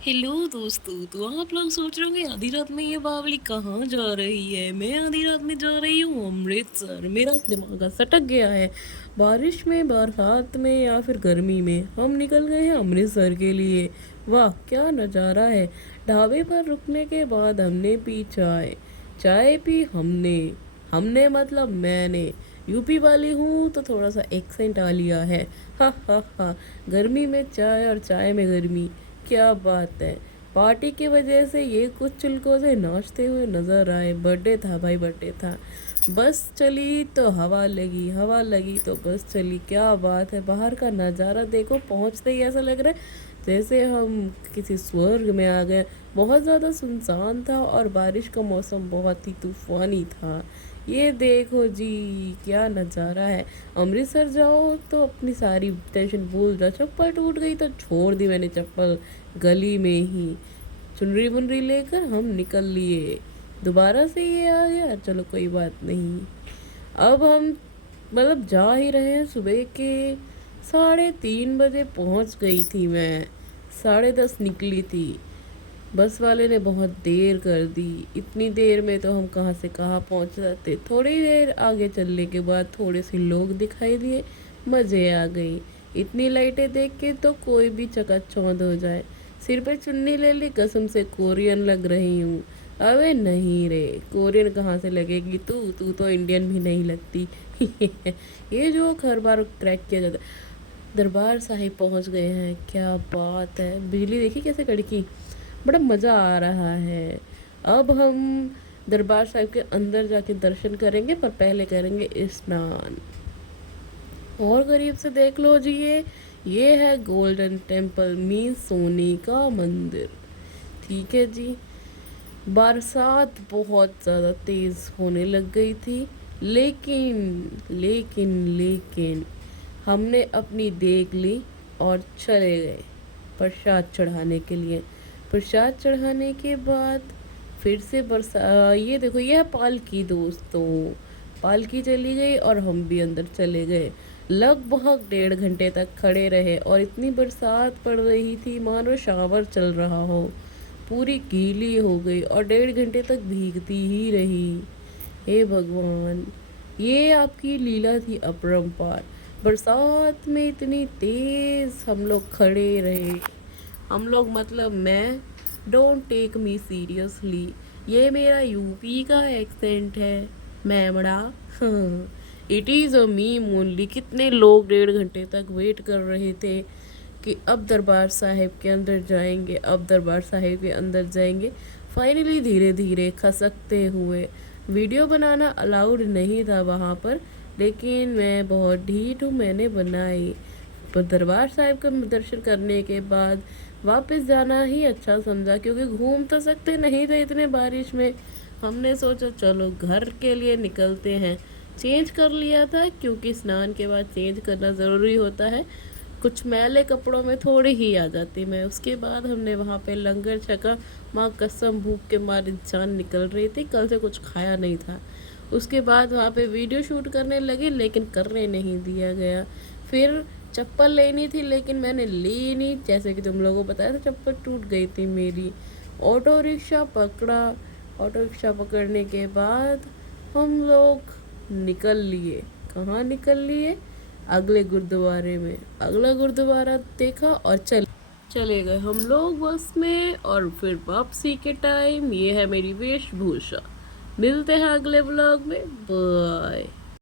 Hello दोस्तों। तो आप लोग सोच रहे होंगे आधी रात में ये बावली कहाँ जा रही है। मैं आधी रात में जा रही हूँ अमृतसर। मेरा दिमाग सटक गया है। बारिश में, बरसात में या फिर गर्मी में हम निकल गए हैं अमृतसर के लिए। वाह क्या नज़ारा है। ढाबे पर रुकने के बाद हमने पी चाय। चाय पी हमने। हमने मतलब मैंने। यूपी वाली हूँ तो थोड़ा सा एक्सेंट आ लिया है। हा हा हा। गर्मी में चाय और चाय में गर्मी, क्या बात है। पार्टी की वजह से ये कुछ चिलकों से नाचते हुए नजर आए। बर्थडे था भाई, बर्थडे था। बस चली तो हवा लगी, हवा लगी तो बस चली। क्या बात है। बाहर का नज़ारा देखो, पहुंचते ही ऐसा लग रहा है जैसे हम किसी स्वर्ग में आ गए। बहुत ज़्यादा सुनसान था और बारिश का मौसम बहुत ही तूफानी था। ये देखो जी, क्या नज़ारा है। अमृतसर जाओ तो अपनी सारी टेंशन भूल जाओ। चप्पल टूट गई तो छोड़ दी मैंने चप्पल गली में ही। चुनरी मुनरी लेकर हम निकल लिए। दोबारा से ये आ गया, चलो कोई बात नहीं। अब हम मतलब जा ही रहे हैं। सुबह के 3:30 बजे पहुंच गई थी मैं। 10:30 निकली थी। बस वाले ने बहुत देर कर दी। इतनी देर में तो हम कहाँ से कहाँ पहुँच जाते। थोड़ी देर आगे चलने के बाद थोड़े से लोग दिखाई दिए। मज़े आ गई। इतनी लाइटें देख के तो कोई भी चकाचौंध हो जाए। सिर पे चुन्नी ले ली, कसम से कोरियन लग रही हूँ। अबे नहीं रे, कोरियन कहाँ से लगेगी तू। तू तो इंडियन भी नहीं लगती। ये जो हर बार क्रैक किया जाता है। दरबार साहिब पहुँच गए हैं। क्या बात है। बिजली देखी कैसे कड़की। बड़ा मज़ा आ रहा है। अब हम दरबार साहिब के अंदर जाके दर्शन करेंगे, पर पहले करेंगे स्नान। और करीब से देख लो जी, ये है गोल्डन टेम्पल मीन सोने का मंदिर। ठीक है जी। बरसात बहुत ज़्यादा तेज़ होने लग गई थी। लेकिन लेकिन लेकिन हमने अपनी देख ली और चले गए प्रसाद चढ़ाने के लिए। प्रसाद चढ़ाने के बाद फिर से बरसा, ये देखो ये है पालकी दोस्तों। पालकी चली गई और हम भी अंदर चले गए। लगभग 1.5 घंटे तक खड़े रहे और इतनी बरसात पड़ रही थी मानो शावर चल रहा हो। पूरी गीली हो गई और 1.5 घंटे तक भीगती ही रही। हे भगवान, ये आपकी लीला थी अपरंपार। बरसात में इतनी तेज हम लोग खड़े रहे। हम लोग मतलब मैं, डोंट टेक मी सीरियसली, ये मेरा यूपी का एक्सेंट है मैमड़ा। हाँ, it is a meme only. कितने लोग 1.5 घंटे तक वेट कर रहे थे कि अब दरबार साहिब के अंदर जाएंगे, अब दरबार साहिब के अंदर जाएंगे। फाइनली धीरे धीरे खसकते हुए, वीडियो बनाना अलाउड नहीं था वहाँ पर, लेकिन मैं बहुत ढीठ हूँ, मैंने बनाई। पर दरबार साहिब का दर्शन करने के बाद वापस जाना ही अच्छा समझा, क्योंकि घूम तो सकते नहीं थे इतने बारिश में। हमने सोचा चलो घर के लिए निकलते हैं। चेंज कर लिया था क्योंकि स्नान के बाद चेंज करना ज़रूरी होता है। कुछ मैले कपड़ों में थोड़ी ही आ जाती मैं। उसके बाद हमने वहाँ पे लंगर छका। माँ कसम भूख के मारे जान निकल रही थी, कल से कुछ खाया नहीं था। उसके बाद वहाँ पे वीडियो शूट करने लगे, लेकिन करने नहीं दिया गया। फिर चप्पल लेनी थी लेकिन मैंने ली नहीं, जैसे कि तुम लोगों को बताया था चप्पल टूट गई थी मेरी। ऑटो रिक्शा पकड़ा। ऑटो रिक्शा पकड़ने के बाद हम लोग निकल लिए। कहाँ निकल लिए? अगले गुरुद्वारे में। अगला गुरुद्वारा देखा और चले गए हम लोग बस में। और फिर वापसी के टाइम ये है मेरी वेशभूषा। मिलते हैं अगले ब्लॉग में। बाय।